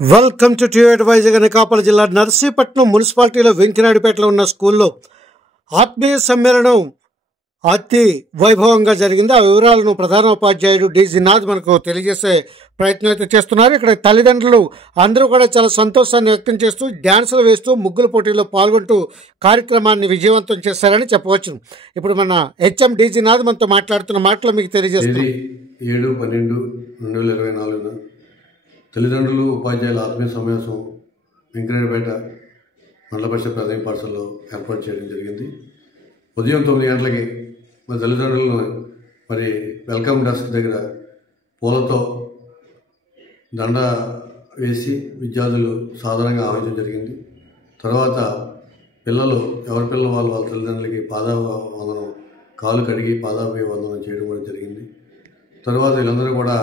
Welcome to TV advisor. Anakapalli జిల్లా నర్సీపట్నం మున్సిపాలిటీలో వెంకినాయుడుపేటలో ఉన్న స్కూల్లో ఆత్మీయ సమ్మేళనం అతి వైభవంగా జరిగింది. ఆ వివరాలను ప్రధానోపాధ్యాయుడు డీజీ నాథ్ మనకు తెలియజేసే ప్రయత్నం అయితే చేస్తున్నారు. ఇక్కడ తల్లిదండ్రులు అందరూ కూడా చాలా సంతోషాన్ని వ్యక్తం చేస్తూ డ్యాన్సులు వేస్తూ ముగ్గుల పోటీలో పాల్గొంటూ కార్యక్రమాన్ని విజయవంతం చేశారని చెప్పవచ్చు. ఇప్పుడు మన హెచ్ఎం డీజీ నాథ్ మనతో మాట్లాడుతున్న మాటలు మీకు తెలియజేస్తుంది. 7/12/2024 తల్లిదండ్రులు ఉపాధ్యాయుల ఆత్మీయ సమావేశం వెంకయ్యపేట మండల పరిషత్ ప్రాథమిక పాఠశాలలో ఏర్పాటు చేయడం జరిగింది. ఉదయం 9 గంటలకి మరి తల్లిదండ్రులను వెల్కమ్ డెస్క్ దగ్గర పూలతో దండ వేసి విద్యార్థులు సాధారణంగా ఆహ్వానించడం జరిగింది. తర్వాత ఎవరి పిల్లలు వాళ్ళ తల్లిదండ్రులకి పాదావందనం, కాలు కడిగి పాదాభివందనం చేయడం కూడా జరిగింది. తర్వాత వీళ్ళందరూ కూడా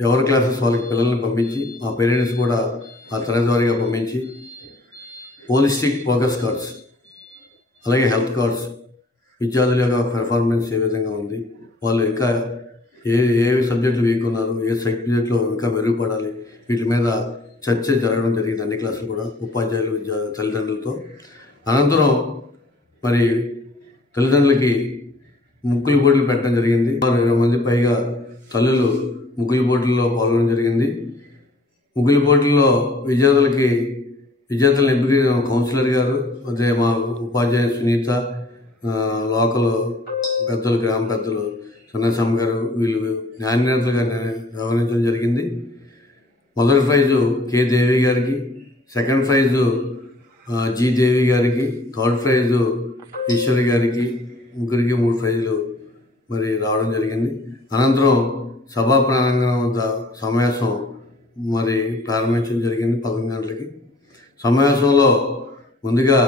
ఎవరి క్లాసెస్ వాళ్ళకి పిల్లల్ని పంపించి ఆ పేరెంట్స్ కూడా ఆ తరగతి వారీగా పంపించి హోలిస్టిక్ ప్రోగ్రెస్ కార్డ్స్, అలాగే హెల్త్ కార్డ్స్, విద్యార్థుల యొక్క పెర్ఫార్మెన్స్ ఏ విధంగా ఉంది, వాళ్ళు ఇంకా ఏ సబ్జెక్టులు వీక్ ఉన్నారు, ఏ సబ్జెక్టులో ఇంకా మెరుగుపడాలి, వీటి మీద చర్చ జరగడం జరిగింది అన్ని క్లాసులు కూడా ఉపాధ్యాయులు తల్లిదండ్రులతో. అనంతరం తల్లిదండ్రులకి ముగ్గులు పోటీలు పెట్టడం జరిగింది. 20 మంది పైగా తల్లులు ముగ్గుల పోటీల్లో పాల్గొనడం జరిగింది. ముగ్గుల పోటీల్లో విద్యార్థులను ఎంపిక కౌన్సిలర్ గారు, అదే మా ఉపాధ్యాయ సునీత, లోకల్ పెద్దలు, గ్రామ పెద్దలు సన్నస్వామి గారు, వీళ్ళు న్యాయనిర్ణేతలుగా వ్యవహరించడం జరిగింది. మొదటి ప్రైజు కె దేవి గారికి, సెకండ్ ప్రైజు జి దేవి గారికి, థర్డ్ ప్రైజు ఈశ్వరి గారికి, ముగ్గురికి 3 ప్రైజులు రావడం జరిగింది. అనంతరం సభా ప్రాంగణం వద్ద సమావేశం ప్రారంభించడం జరిగింది 11 గంటలకి. సమావేశంలో ముందుగా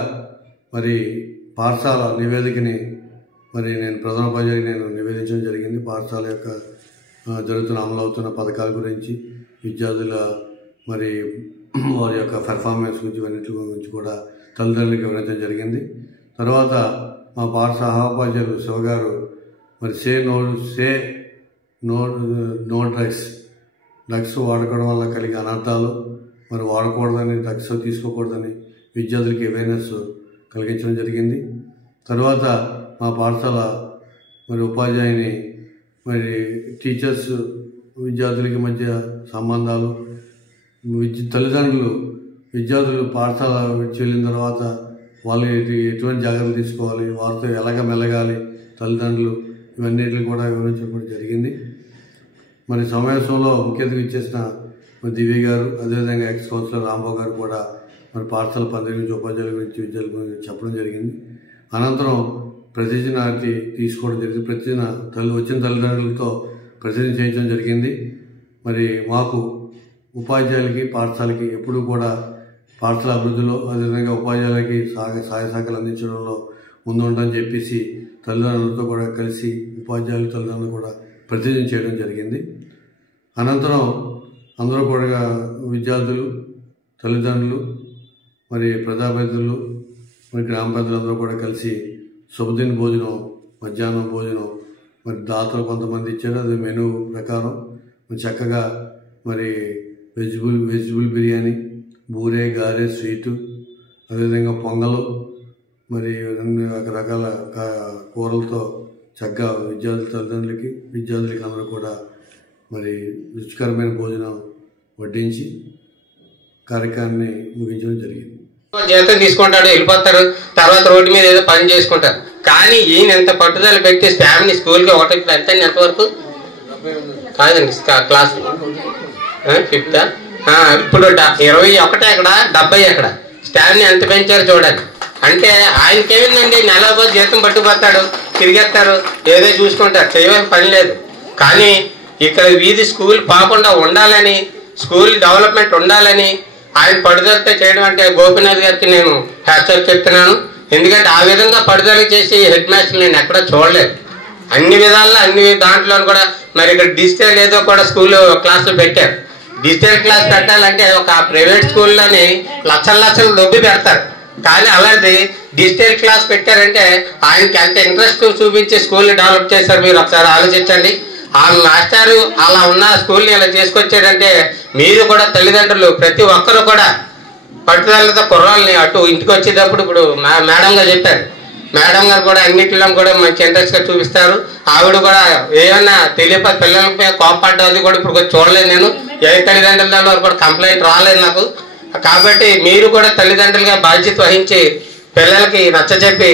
పాఠశాల నివేదికని నేను ప్రధానోపాధ్యాయుడికి నివేదించడం జరిగింది. పాఠశాల యొక్క జరుగుతున్న అమలు అవుతున్న పథకాల గురించి, విద్యార్థుల వారి యొక్క పెర్ఫార్మెన్స్ గురించి, అన్నింటి గురించి కూడా తల్లిదండ్రులకు వివరించడం జరిగింది. తర్వాత మా పాఠశాల సహోపాధ్యాయులు శివగారు నో డ్రగ్స్ వాడుకోవడం వల్ల కలిగే అనర్థాలు, వాడకూడదని, డ్రగ్స్ తీసుకోకూడదని విద్యార్థులకి అవేర్నెస్ కలిగించడం జరిగింది. తర్వాత మా పాఠశాల ఉపాధ్యాయుని టీచర్స్ విద్యార్థులకి మధ్య సంబంధాలు, తల్లిదండ్రులు విద్యార్థులు పాఠశాల వెళ్ళిన తర్వాత వాళ్ళు ఎటువంటి జాగ్రత్తలు తీసుకోవాలి, వారితో ఎలాగ మెలగాలి తల్లిదండ్రులు, ఇవన్నిటిని కూడా వివరించడం జరిగింది. సమావేశంలో ముఖ్య అతిథిగా ఇచ్చేసిన దివ్య గారు, అదేవిధంగా ఎక్స్ కౌన్సిలర్ రాంబాబు గారు కూడా పాఠశాల పద్ధతి గురించి, ఉపాధ్యాయుల గురించి, విద్యార్థుల గురించి చెప్పడం జరిగింది. అనంతరం ప్రతిజ్ఞ తీసుకోవడం జరిగింది. వచ్చిన తల్లిదండ్రులతో ప్రతిజ్ఞ చేయించడం జరిగింది. మాకు ఉపాధ్యాయులకి, పాఠశాలకి ఎప్పుడూ కూడా పాఠశాల అభివృద్ధిలో, అదేవిధంగా ఉపాధ్యాయులకి సహాయ సహకారాలు అందించడంలో ముందుండని చెప్పేసి తల్లిదండ్రులతో కూడా కలిసి ఉపాధ్యాయులు, తల్లిదండ్రులు కూడా ప్రతిజ్ఞ చేయడం జరిగింది. అనంతరం అందరూ కూడా విద్యార్థులు, తల్లిదండ్రులు, ప్రజాప్రతినిధులు, గ్రామ పెద్దలందరూ కూడా కలిసి శుభదిన భోజనం, మధ్యాహ్నం భోజనం దాతలు కొంతమంది ఇచ్చారు. అది మెనూ ప్రకారం చక్కగా వెజిటబుల్ బిర్యానీ, బూరే, గారె, స్వీటు, అదేవిధంగా పొంగలు, రకరకాల కూరలతో చక్కగా తల్లిదండ్రులకి, విద్యార్థులకి అందరూ కూడా రుచికరమైన భోజనం వడ్డించి కార్యక్రమాన్ని ముగించడం జరిగింది. జీతం తీసుకుంటాడు, వెళ్ళిపోతారు, తర్వాత రోడ్డు మీద ఏదో పని చేసుకుంటారు. కానీ ఈయన ఎంత పట్టుదల పెట్టి ఫ్యామిలీ స్కూల్కి ఒకటి ఎంతవరకు కాదండి, క్లాస్ 5th, ఇప్పుడు 21 ఎక్కడ, 70 ఎక్కడ, స్టాఫ్ని ఎంత పెంచారు చూడండి. అంటే ఆయనకేమిందండి, నెల జీతం పట్టుకుపోతాడు, తిరిగేస్తారు, ఏదో చూసుకుంటారు, చేయవలసిన పని లేదు. కానీ ఇక్కడ వీధి స్కూల్ పోకుండా ఉండాలని, స్కూల్ డెవలప్మెంట్ ఉండాలని ఆయన పట్టుదలతో చేయడం అంటే గోపీనాథ్ గారికి నేను హ్యాట్సాఫ్ చెప్తున్నాను. ఎందుకంటే ఆ విధంగా పట్టుదల చేసి హెడ్ మాస్టర్ నేను ఎక్కడా చూడలేదు. అన్ని విధాల్లో, అన్ని దాంట్లో కూడా ఇక్కడ డిజిటల్ ఏదో కూడా స్కూల్ క్లాసులు పెట్టారు. డిజిటల్ క్లాస్ పెట్టాలంటే ఒక ప్రైవేట్ స్కూల్లోని లక్షలు డబ్బు పెడతారు. కానీ అలాంటి డిజిటల్ క్లాస్ పెట్టారంటే ఆయనకి ఎంత ఇంట్రెస్ట్ చూపించి స్కూల్ని డెవలప్ చేశారు మీరు ఒకసారి ఆలోచించండి. ఆ మాస్టారు అలా ఉన్న స్కూల్ని ఇలా చేసుకొచ్చాడంటే మీరు కూడా తల్లిదండ్రులు ప్రతి ఒక్కరు కూడా పట్టుదలతో కుర్రాళ్ళని అటు ఇంటికి వచ్చేటప్పుడు ఇప్పుడు మేడం గారు చెప్పారు, మేడం గారు కూడా అన్నింటిలో కూడా మంచి ఇంట్రెస్ట్గా చూపిస్తారు. ఆవిడ కూడా ఏమన్నా తెలియక పిల్లలపై కోపడ్డం అది కూడా ఇప్పుడు చూడలేదు. నేను ఏ తల్లిదండ్రుల దాని వరకు కూడా కంప్లైంట్ రాలేదు నాకు. కాబట్టి మీరు కూడా తల్లిదండ్రులుగా బాధ్యత వహించి పిల్లలకి నచ్చజెప్పి,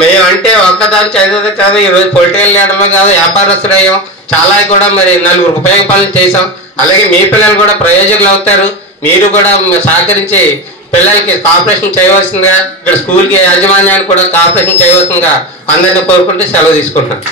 మేమంటే ఒక్కదాని చదివేది కాదు, ఈరోజు పొలిటికల్ లీడర్లో కాదు, వ్యాపారస్తులయ్యాం, చాలా కూడా మరి నలుగురు ఉపయోగ పనులు చేసాం. అలాగే మీ పిల్లలు కూడా ప్రయోజకులు అవుతారు. మీరు కూడా సహకరించి పిల్లలకి కోఆపరేషన్ చేయవలసిందిగా, ఇక్కడ స్కూల్కి యాజమాన్యాన్ని కూడా కోఆపరేషన్ చేయవలసిందిగా అందరినీ కోరుకుంటూ సెలవు తీసుకుంటున్నాను.